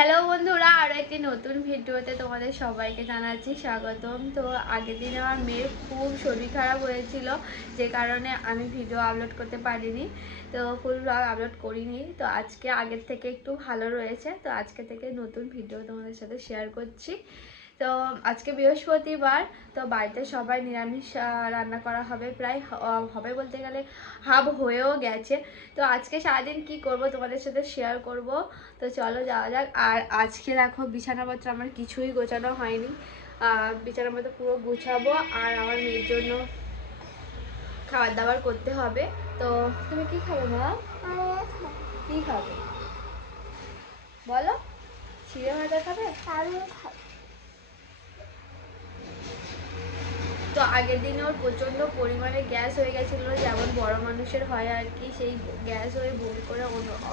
Hello বন্ধুরা, আরও একটি নতুন ভিডিওতে তোমাদের সবাইকে জানাচ্ছি স্বাগতম। তো আগের দিন আমার মেয়ের খুব শরীর খারাপ হয়েছিল, যে কারণে আমি ভিডিও আপলোড করতে পারিনি, তো ফুল ব্লগ আপলোড করিনি। তো আজকে আগের থেকে একটু ভালো রয়েছে, তো আজকে থেকে নতুন ভিডিও তোমাদের সাথে শেয়ার করছি। তো আজকে বৃহস্পতিবার, তো বাড়িতে সবাই নিরামিষ রান্না করা হবে, প্রায় হবে বলতে গেলে হাফ হয়েও গেছে। তো আজকে সারাদিন কি করব তোমাদের সাথে শেয়ার করব, তো চলো যাওয়া যাক। আর আজকে দেখো বিছানাপত্র আমার কিছুই গোছানো হয়নি, বিছানাপত্র পুরো গুছাবো, আর আমার মেয়ের জন্য খাবার দাবার করতে হবে। তো তুমি কি খাবে মা? কি খাবে বলো? চিড়ে ভাজা খাবে? তো আগের দিনে ওর প্রচণ্ড পরিমাণে গ্যাস হয়ে গেছিলো, যেমন বড় মানুষের হয় আর কি, সেই গ্যাস হয়ে বমি করে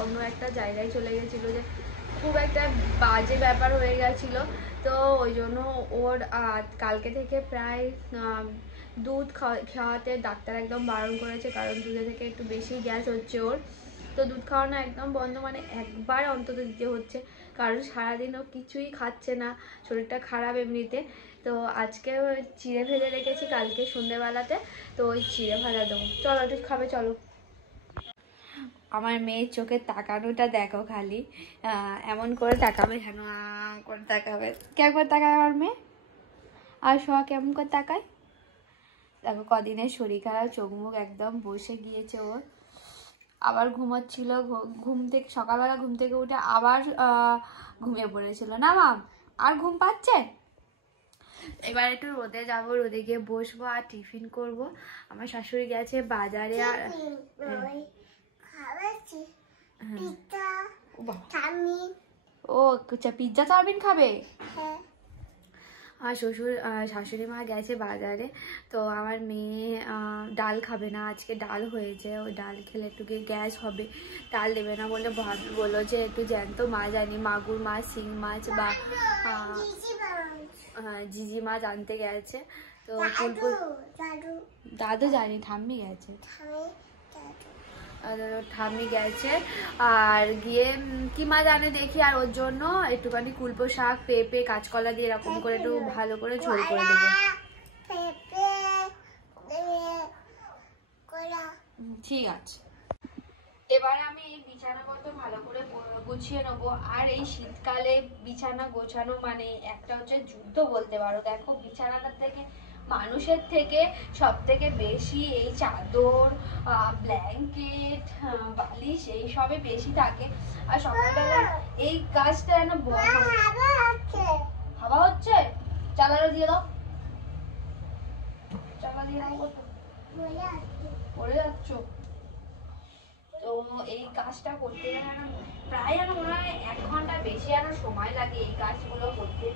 অন্য একটা জায়গায় চলে গেছিলো, যে খুব একটা বাজে ব্যাপার হয়ে গেছিলো। তো ওই জন্য ওর কালকে থেকে প্রায় দুধ খাওয়াতে ডাক্তার একদম বারণ করেছে, কারণ দুধে থেকে একটু বেশি গ্যাস হচ্ছে ওর। তো দুধ খাওয়ানো একদম বন্ধ, মানে একবার অন্তত দিতে হচ্ছে, কারণ সারাদিন ও কিছুই খাচ্ছে না, শরীরটা খারাপ এমনিতে। তো আজকে চিড়ে ভেজে রেখেছি কালকে সন্ধ্যেবেলাতে, তো ওই চিড়ে ভাজা দেবো। চলো একটু খাবে, চলো। আমার মেয়ের চোখের তাকানোটা দেখো, খালি এমন করে তাকাবে, যেন করে তাকাবে। কেমন করে তাকায় আমার মেয়ে, আর সব কেমন করে তাকায় দেখো। কদিনের শরীর খারাপ, চোখ মুখ একদম বসে গিয়েছে ওর। আবার ঘুমাচ্ছিল, ঘুম থেকে সকালবেলা ঘুম থেকে উঠে আবার ঘুমিয়ে পড়েছিল না মাম, আর ঘুম পাচ্ছে। এবার একটু রোদে যাবো, রোদে গিয়ে বসবো আর টিফিন করব। আমার শাশুড়ি গেছে বাজারে, আর ও আচ্ছা, পিৎজা চাউমিন খাবে। আর শাশুড়ি মা গেছে বাজারে। তো আমার মেয়ে ডাল খাবে না, আজকে ডাল হয়েছে, ওই ডাল খেলে একটু গ্যাস হবে, ডাল দেবে না বলে বললো যে একটু জ্যান্ত মাছ আনি, মাগুর মাছ, শিং মাছ বা জিজি মাছ আনতে গেছে। তো দাদু জানি, ঠাম্মি গেছে, ঠাম্মি গেছে। আর গিয়ে কি মাছ আনে দেখি, আর ওর জন্য একটুখানি কুলপো শাক, পেঁপে, কাঁচকলা দিয়ে এরকম করে একটু ভালো করে ঝোল করে দেবো। ঠিক আছে, এবার আমি এই বিছানাপত্র ভালো করে গুছিয়ে নেবো। আর এই শীতকালে বিছানা গোছানো মানে একটা হচ্ছে যুদ্ধ বলতে পারো। দেখো বিছানাটার থেকে, মানুষের থেকে সব থেকে বেশি এই চাদর, ব্ল্যাঙ্কেট, বালিশ এইসবে বেশি থাকে। আর সকালবেলা এই কাজটা যেন হাওয়া হচ্ছে, চালানো দিয়ে দাও, চালা দিয়ে দাও, পড়ে যাচ্ছ। তো এই কাজটা করতে গেলে প্রায় যেন মনে হয় 1 ঘন্টা বেশি যেন সময় লাগে এই কাজগুলো করতে।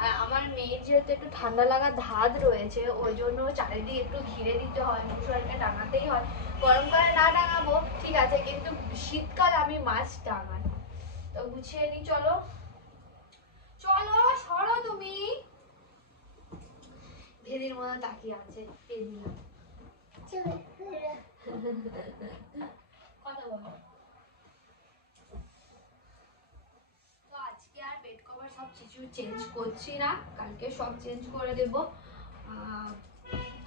আর আমার মেয়ের যেহেতু একটু ঠান্ডা লাগার ধাত রয়েছে, ওই জন্য চারিদিকে একটু ঘিরে দিতে হয়, মশারিটা টাঙাতেই হয়। গরমকালে না টাঙাবো ঠিক আছে, কিন্তু শীতকাল আমি মাছ টাঙাই। তো গুছিয়ে নি, চলো চলো, সরো তুমি। ভেদির মতো তাকিয়ে আছে, কথা বলো। তো আজকে আর বেড কভার সব কিছু চেঞ্জ করছি না, কালকে সব চেঞ্জ করে দেব।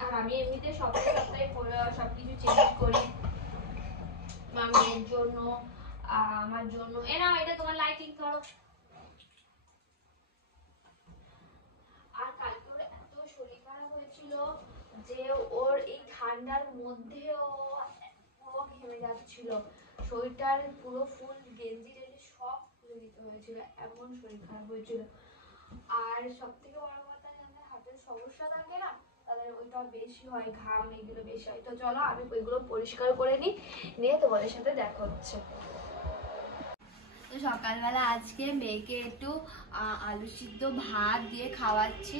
আর আমি এমনিতে সপ্তাহে সবকিছু চেঞ্জ করি, মামির জন্য, আমার জন্য। না এটা তোমার লাইটিং করো। আর কালকে ওর এত শরীর খারাপ হয়েছিল যে ওর এই ঠান্ডার মধ্যেও পুরো ঘেমে যাচ্ছিল, শরীরটার পুরো ফুল গেঞ্জি টেঞ্জি সব খুলে দিতে হয়েছিল, এমন শরীর খারাপ হয়েছিল। আর সব থেকে বড় কথা, যাদের হাতের সমস্যা থাকে না, তাদের ওইটা বেশি হয়, ঘাম এগুলো বেশি হয়। তো চলো আমি ওইগুলো পরিষ্কার করে নিয়ে তোমাদের সাথে দেখা হচ্ছে। তো সকালবেলা আজকে মেয়েকে একটু আলু সিদ্ধ ভাত দিয়ে খাওয়াচ্ছি।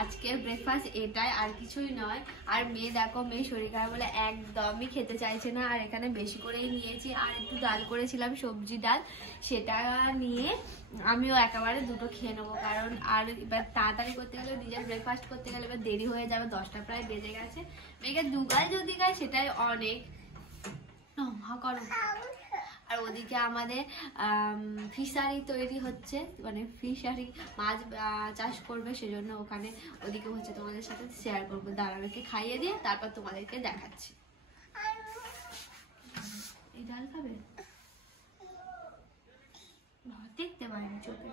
আজকের ব্রেকফাস্ট এটাই, আর কিছুই নয়। আর মেয়ে দেখো, মেয়ে শরীর খারাপ বলে একদমই খেতে চাইছে না, আর এখানে বেশি করেই নিয়েছি। আর একটু ডাল করেছিলাম, সবজি ডাল, সেটা নিয়ে আমিও একেবারে দুটো খেয়ে নেবো, কারণ আর এবার তাড়াতাড়ি করতে গেলে, নিজের ব্রেকফাস্ট করতে গেলে এবার দেরি হয়ে যাবে, 10টা প্রায় বেজে গেছে। মেয়েকে দুগাল যদি খায় সেটাই অনেক। করো আর ওদিকে আমাদের ফিশারি তৈরি হচ্ছে, মানে ফিশারি মাছ চাষ করবে, সেজন্য ওখানে ওদিকে হচ্ছে, তোমাদের সাথে শেয়ার করবো। দাঁড়ানোকে খাইয়ে দিয়ে তারপর তোমাদেরকে দেখাচ্ছি। এই ডাল খাবে? দেখতে পারেন চোখে।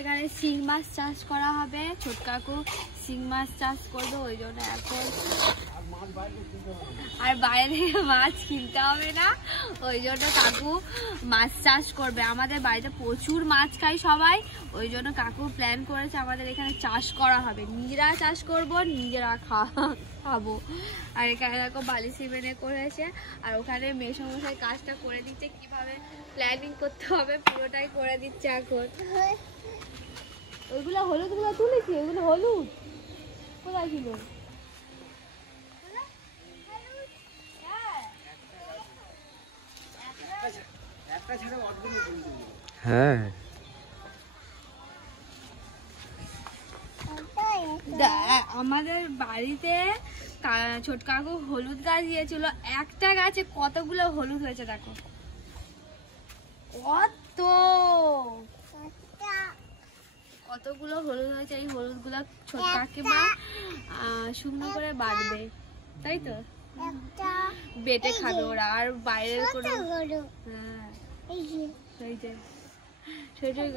এখানে শিং মাছ চাষ করা হবে, ছোট কাকু শিং মাছ চাষ করবে, ওই জন্য এখন আর বাইরে থেকে মাছ কিনতে হবে না, ওই জন্য কাকু মাছ চাষ করবে। আমাদের বাড়িতে প্রচুর মাছ খাই সবাই, ওই জন্য কাকু প্ল্যান করেছে আমাদের এখানে চাষ করা হবে, নিজেরা চাষ করব, নিজেরা খাবো। আর এখানে দেখো বালি সিমেন্টে করেছে, আর ওখানে মেসমশাই কাজটা করে দিচ্ছে, কিভাবে প্ল্যানিং করতে হবে পুরোটাই করে দিচ্ছে এখন। ওইগুলো হলুদ গুলো তুলেছি, ওইগুলো হলুদ কোথায় ছিল? হ্যাঁ আমাদের বাড়িতে ছোট কাকু হলুদ গাছ দিয়েছিল, একটা গাছে কতগুলো হলুদ হয়েছে দেখো, কতগুলো হলুদ হয়েছে। এই হলুদ গুলো ছোট কাকিমা শুকনো করে বাটবে, তাই তো বেটে খাবে ওরা, আর বাইরের কোনো হ্যাঁ সেটাই